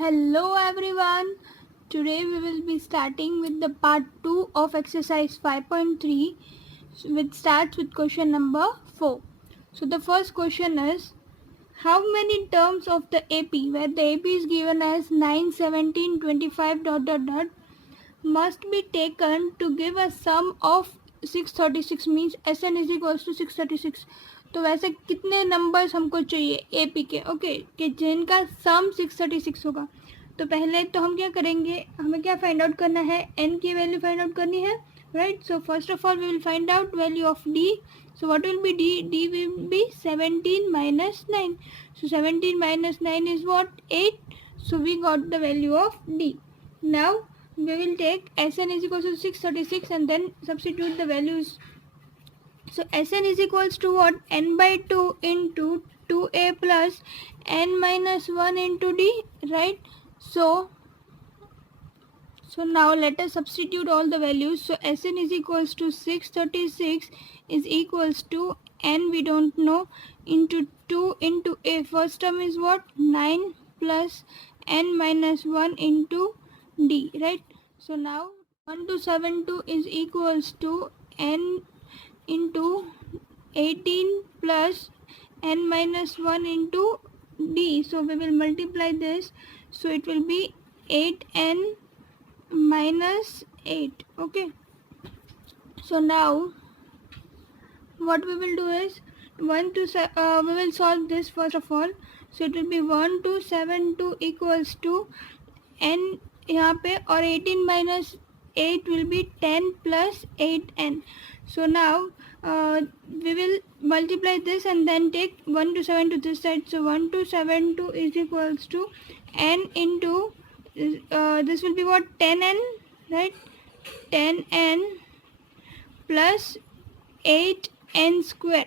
Hello everyone. Today we will be starting with the part 2 of exercise 5.3 which starts with question number 4. So the first question is, how many terms of the AP where the AP is given as 9, 17, 25 must be taken to give a sum of 636 means SN is equals to 636. तो वैसे कितने numbers हमको चाहिए AP के okay कि जिनका सम 636 होगा. तो पहले तो हम क्या करेंगे, हमें क्या फाइंड आउट करना है, एन की वैल्यू फाइंड आउट करनी है, right. So first of all we will find out value of d. So what will be D? D will be 17 minus 9. So 17 minus 9 is what? 8. So we got the value of D. Now we will take Sn is equals to 636 and then substitute the values. So Sn is equals to what? N by 2 into 2a plus n minus 1 into D, right? So now let us substitute all the values. So Sn is equals to 636 is equals to n we don't know into 2 into a. First term is what? 9 plus n minus 1 into d, right? So now 1272 is equals to n into 18 plus n minus 1 into d. So we will multiply this. So it will be 8n minus 8. Okay, so now what we will do is we will solve this first of all. So it will be 1272 equals to n यहाँ पे और 18 minus 8 will be 10 plus 8n. So now we will multiply this and then take 1 to 7 to this side. So 1272 is equals to n into this will be what? 10n, right? 10n plus 8n square.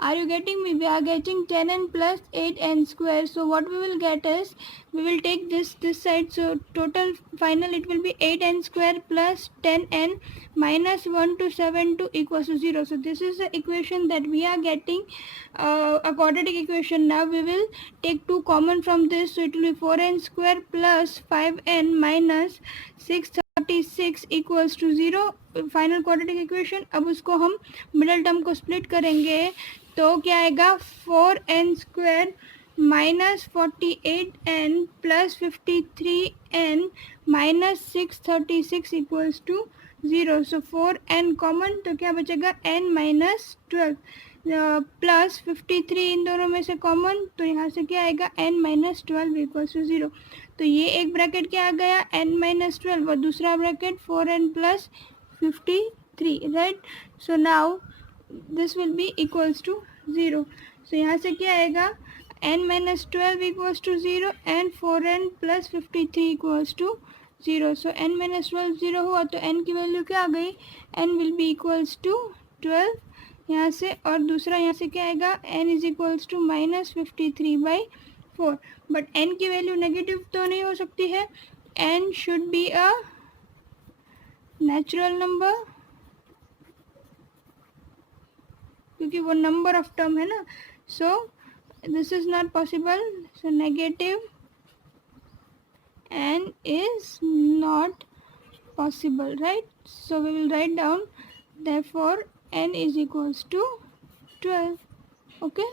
Are you getting me? We are getting 10n plus 8n square. So what we will get is, we will take this side. So total final it will be 8n square plus 10n minus 1272 equals to 0. So this is the equation that we are getting, a quadratic equation. Now we will take 2 common from this. So it will be 4n square plus 5n minus 636 equals to 0. Final quadratic equation. अब उसको हम middle term को split करेंगे तो क्या आएगा? 4n square minus 48n plus 53n minus 636 equals to 0. So 4n common तो क्या बचेगा? n माइनस 12 प्लस 53 इन दोनों में से कॉमन तो यहाँ से क्या आएगा? n minus 12 equals to 0. तो ये एक ब्रैकेट क्या आ गया? n माइनस 12 और दूसरा bracket 4n plus 53, right? So now this will be equals to 0. So यहाँ से क्या आएगा? n minus 12 equals to 0 and 4n plus 53 equals to 0. So n minus 12 0 हुआ तो n की वैल्यू क्या आ गई? n will be equals to 12 यहाँ से, और दूसरा यहाँ से क्या आएगा? n is equals to minus 53 by 4. But n की वैल्यू नेगेटिव तो नहीं हो सकती है. n should be a natural number, क्योंकि वो नंबर ऑफ टर्म है ना. सो this is not possible. So negative n is not possible, right? So we will write down, therefore n is equals to 12. Okay,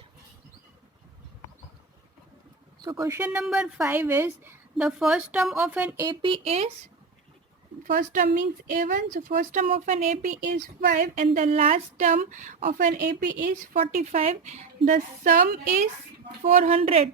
so question number 5 is, the first term of an AP is, first term means A1. So first term of an AP is 5 and the last term of an AP is 45. The sum is 400.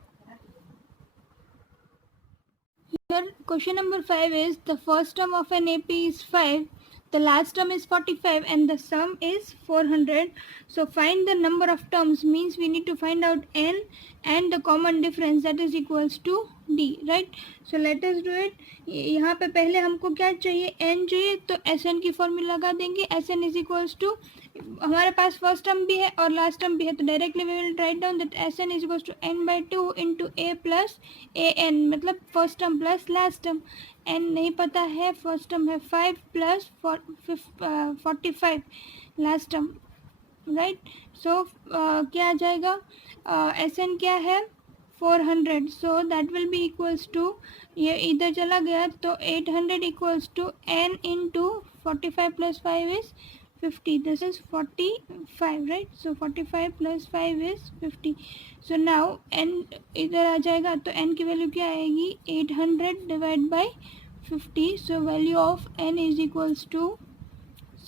Here question number 5 is, the first term of an AP is 5, the last term is 45 and the sum is 400. So find the number of terms means we need to find out n and the common difference, that is equals to d, right? So let us do it. यहाँ पे पहले हमको क्या चाहिए? n चाहिए, तो Sn की formula लगा देंगे. Sn इज इक्वल्स टू, हमारे पास फर्स्ट टर्म भी है और लास्ट टर्म भी है, तो directly we will write down that Sn is equals to n by 2 into a plus an, मतलब first term plus last term. n नहीं पता है, फर्स्ट टर्म है 5 plus 45 last term, right. So क्या आ जाएगा? Sn क्या है? 400, so that will be equals to, ये इधर चला गया तो 800 equals to n into 45 plus 5 is 50. This is 45, right? So 45 plus 5 is 50. So now n इधर आ जाएगा तो n की वैल्यू क्या आएगी, 800 divide by 50. So value of n is equals to,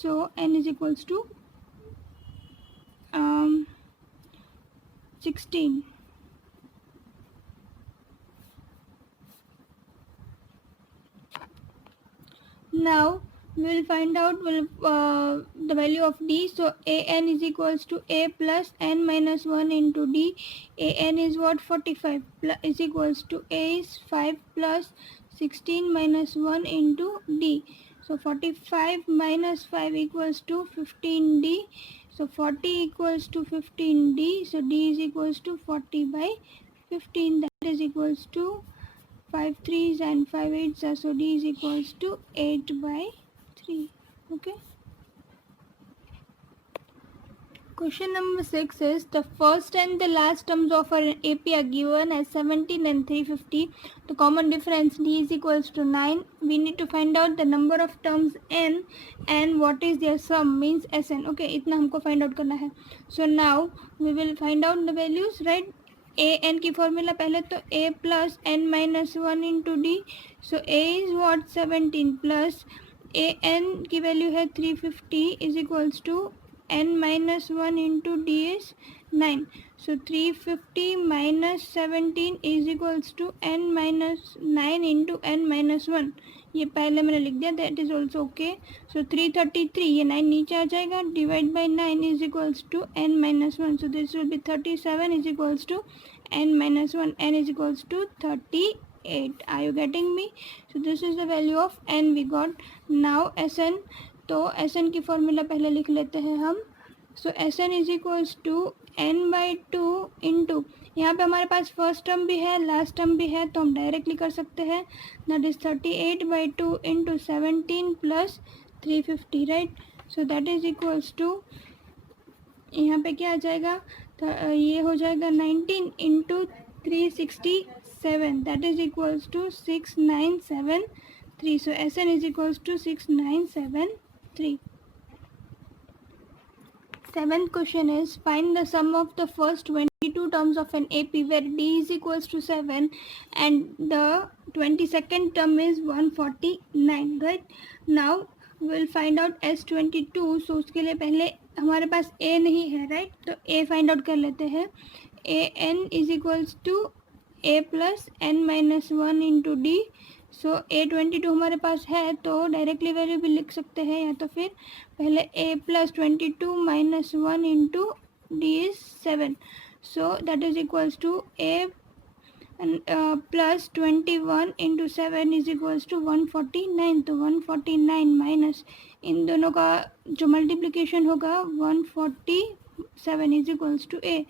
so n is equals to 16. Now we will find out the value of d. So an is equals to a plus n minus 1 into d. An is what, 45 is equals to a is 5 plus 16 minus 1 into d. So 45 minus 5 equals to 15d. So 40 equals to 15d. So d is equals to 40 by 15. That is equals to 5 3s and 5 8s are, so d is equals to 8 by 3. Okay. Question number 6 is, the first and the last terms of an AP are given as 17 and 350. The common difference d is equals to 9. We need to find out the number of terms n and what is their sum, means Sn. Okay, इतना हमको find out करना है. So now we will find out the values, right? A N की formula पहले तो A plus N minus 1 into D. So A is what 17 plus A N की value है 350 is equals to N minus 1 into D is 9. So 350 minus 17 is equals to N minus 9 into N minus 1. ये पहले मैंने लिख दिया, that is also okay. So 333, ये 9 नीचे आ जाएगा, divide by 9 is equals to N minus 1. So this will be 37 is equals to n minus 1. N is equals to 38. Are you getting me? So this is the value of n we got. Now Sn, तो Sn की formula पहले लिख लेते हैं हम. So Sn is equals to n by 2 into, यहाँ पे हमारे पास फर्स्ट टर्म भी है लास्ट टर्म भी है तो हम डायरेक्टली कर सकते हैं. That is 38 by 2 into 17 plus 350, right. So that is equals to, यहाँ पे क्या आ जाएगा, ये हो जाएगा 19 into 367, that is equals to 6973. So Sn is equals to 6973. Seventh question is, find the sum of the first 22 terms of an AP where d is equals to 7 and the 22nd term is 149, right? Now we will find out S22. so उसके लिए पहले हमारे पास a नहीं है, right, तो a find out कर लेते हैं. a n is equals to a plus N minus 1 into D. So A22 हमारे पास है तो डायरेक्टली वैल्यू भी लिख सकते हैं, या तो फिर पहले a plus 22 minus 1 into D is 7. So that is equals to a plus 21 into 7 is equals to 149. तो 149 माइनस इन दोनों का जो मल्टीप्लिकेशन होगा 147 इज इक्वल्स टू a.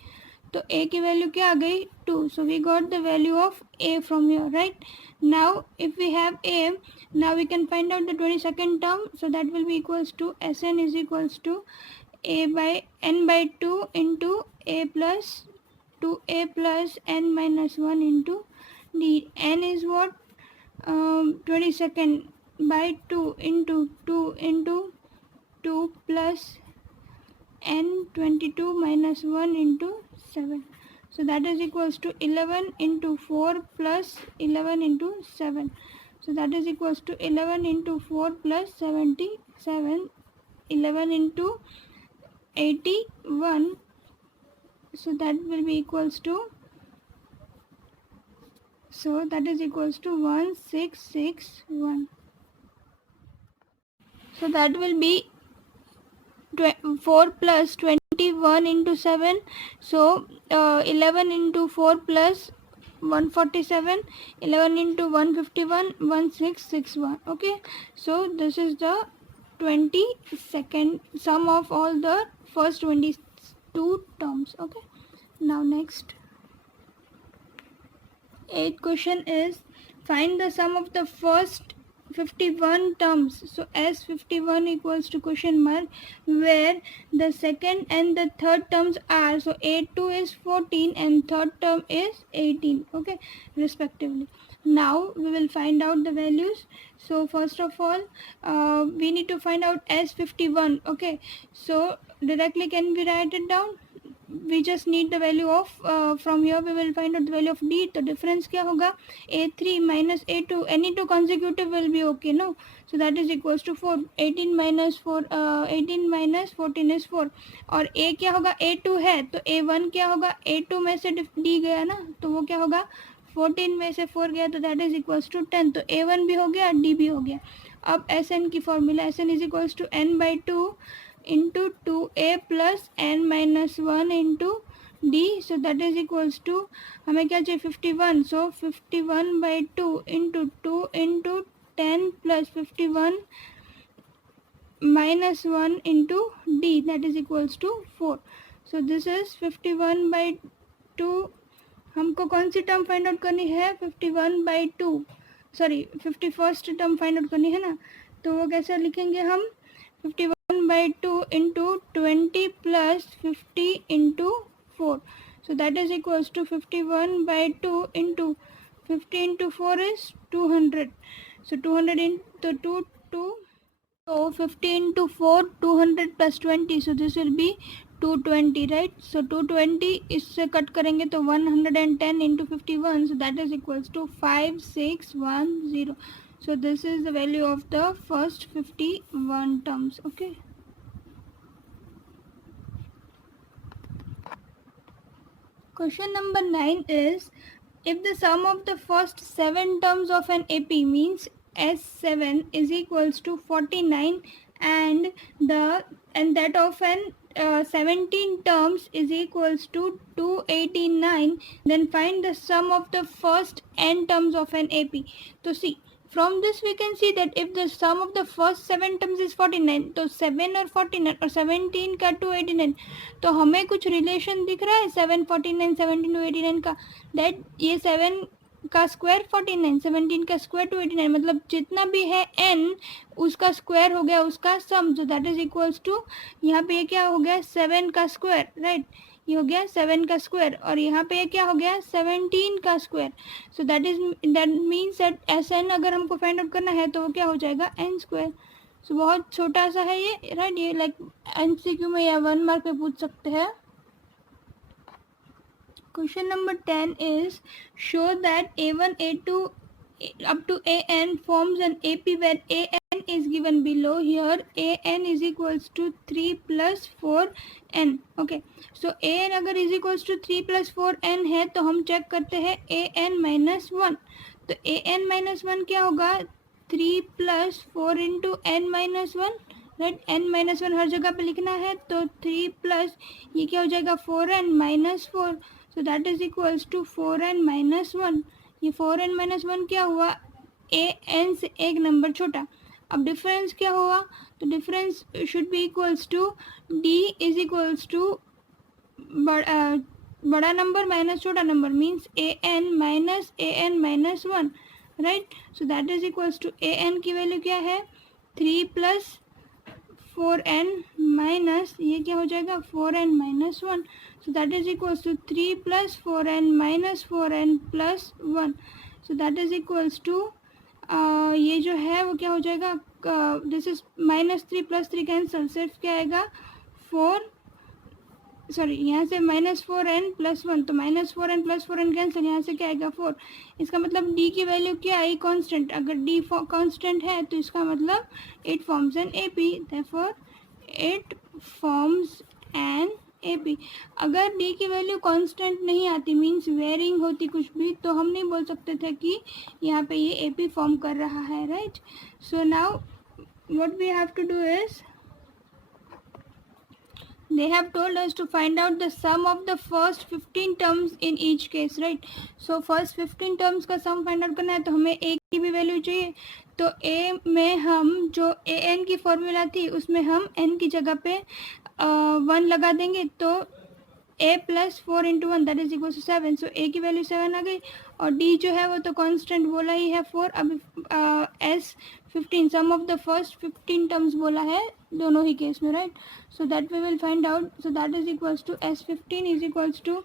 तो a की वैल्यू क्या आ गई, 2. So we got the value of a from your, right. Now if we have a, now we can find out the 22nd term. So that will be equals to Sn is equals to a by n by 2 into a plus 2a plus n minus 1 into d. n is what 22nd by 2 into 2 plus n 22 minus 1 into 7. So that is equals to 11 into 4 plus 11 into 7. So that is equals to 11 into 4 plus 77. 11 into 81. So that will be equals to, so that is equals to 1661. So that will be 4 plus 21 into 7. So 11 into 4 plus 147, 11 into 151, 1661. Okay, so this is the 22nd sum of all the first 22 terms. Okay, now next 8th question is, find the sum of the first 51 terms. So S51 equals to question mark where the second and the third terms are, so A2 is 14 and third term is 18, okay, respectively. Now we will find out the values. So first of all, we need to find out S51, okay. So directly can we write it down? We just need the value of from here we will find out the value of D. तो difference क्या होगा? A3 minus A2, any two consecutive will be okay, no? So that is equals to 4. 18 minus 4 18 minus 14 is 4. और A क्या होगा? A2 है तो A1 क्या होगा? A2 में से D गया ना, तो वो क्या होगा? 14 में से 4 गया तो दैट इज इक्वल्स टू 10. तो A1 भी हो गया, D भी हो गया. अब Sn की formula, Sn is equals to n by 2 into 2a plus n minus 1 into d. So that is equals to हमें क्या चाहिए? 51. So 51 by 2 into 2 into 10 plus 51 minus 1 into d, that is equals to 4. So this is 51 by 2. हमको कौन सी term find out करनी है? 51 by 2, sorry 51st term find out करनी है ना. तो वो कैसे लिखेंगे हम? 51 by 2 into 20 plus 50 into 4. So that is equals to 51 by 2 into 50 into 4 is 200. So 200 into 2. So 50 into 4, 200 plus 20. So this will be 220, right? So 220 इससे कट करेंगे तो 110 into 51. So that is equals to 5610. So this is the value of the first 51 terms, okay. Question number 9 is, if the sum of the first 7 terms of an AP means S7 is equals to 49 and that of an 17 terms is equals to 289, then find the sum of the first n terms of an AP. So see, from this we can see that if the sum of the first 7 terms is 49, तो 7 और 49 और 17 का 289, तो हमें कुछ relation दिख रहा है 7 49 17 289 का, दैट ये 7 का स्क्वायर 49, 17 का स्क्वायर 289, मतलब जितना भी है n उसका स्क्वायर हो गया उसका sum. So that is equals to, यहाँ पे ये क्या हो गया? 7 का स्क्वायर, राइट. ये हो गया 7 का स्क्वायर और यहाँ पे ये क्या हो गया? 17 का square. So that means that Sn अगर हमको फाइंड आउट करना है तो वो क्या हो जाएगा? n square. सो बहुत छोटा सा है ये, राइट. ये लाइक MCQ में या 1 मार्क पे पूछ सकते हैं. Question number 10 is, show that A1, A2 up to AN forms an AP where AN is given below. Here AN is equals to 3 plus 4N. Okay. So AN अगर is equals to 3 plus 4N है तो हम check करते हैं AN minus 1. तो AN minus 1 क्या होगा? 3 plus 4 into N minus 1, right. n minus 1 हर जगह पे लिखना है तो 3 प्लस ये क्या हो जाएगा? 4n minus 4. So that is equals to 4n minus 1. ये 4n माइनस 1 क्या हुआ? an से एक नंबर छोटा. अब डिफरेंस क्या हुआ? तो difference should be equals to d is equals to बड़ा नंबर माइनस छोटा number, means an minus 1, right. So that is equals to an की वैल्यू क्या है? 3 प्लस 4n माइनस ये क्या हो जाएगा? 4n minus 1. So that is equals to 3 plus 4n minus 4n plus 1. So that is equals to ये जो है वो क्या हो जाएगा? This is minus 3 plus 3 cancel, सिर्फ क्या आएगा? 4, सॉरी यहाँ से माइनस 4n प्लस 1, तो minus 4n plus 4n cancel, यहाँ से क्या आएगा? 4. इसका मतलब d की वैल्यू क्या आई? कांस्टेंट. अगर d कांस्टेंट है तो इसका मतलब it forms an AP. Therefore it forms an AP. अगर d की वैल्यू कांस्टेंट नहीं आती, मीन्स वेरिंग होती कुछ भी, तो हम नहीं बोल सकते थे कि यहाँ पे ये AP फॉर्म कर रहा है, right. So now what we have to do is, they have told us to find out the sum of the first 15 terms in each case, right. so first 15 terms का sum find out करना है तो हमें a की भी value चाहिए. तो a में हम जो an की फॉर्मूला थी उसमें हम n की जगह पे 1 लगा देंगे. तो a plus 4 × 1 that is equal to 7. So a की वैल्यू 7 आ गई और d जो है वो तो कांस्टेंट बोला ही है 4. अब s 15 sum of the first 15 terms बोला है दोनों ही केस में, right. So that we will find out. So that is equals to s 15 is equals to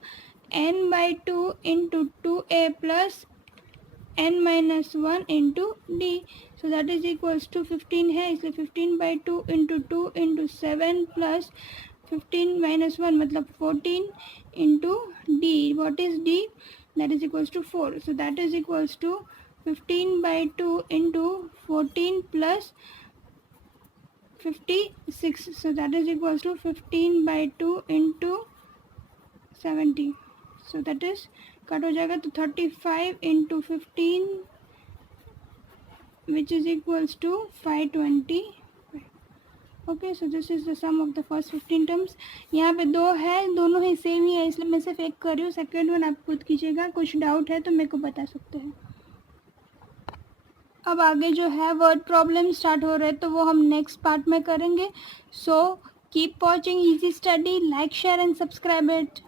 n/2 × 2a plus n-1 into d. So that is equals to 15 है, इसलिए 15/2 × 2 × 7 plus 15 - 1 मतलब 14 into d. What is d? That is equals to 4. So that is equals to 15/2 × 14 plus 56. So that is equals to 15/2 × 70. So that is cut हो जाएगा तो 35 × 15 which is equals to 520. Okay, so this is the sum of the first 15 terms. यहाँ पे दो है, दोनों ही same ही है, इसलिए मैं सिर्फ एक कर रही हूँ. सेकेंड वन आप खुद कीजिएगा, कुछ डाउट है तो मेरे को बता सकते हैं. अब आगे जो है वर्ड प्रॉब्लम स्टार्ट हो रहे हैं तो वो हम नेक्स्ट पार्ट में करेंगे. So keep watching easy study, like share and subscribe it.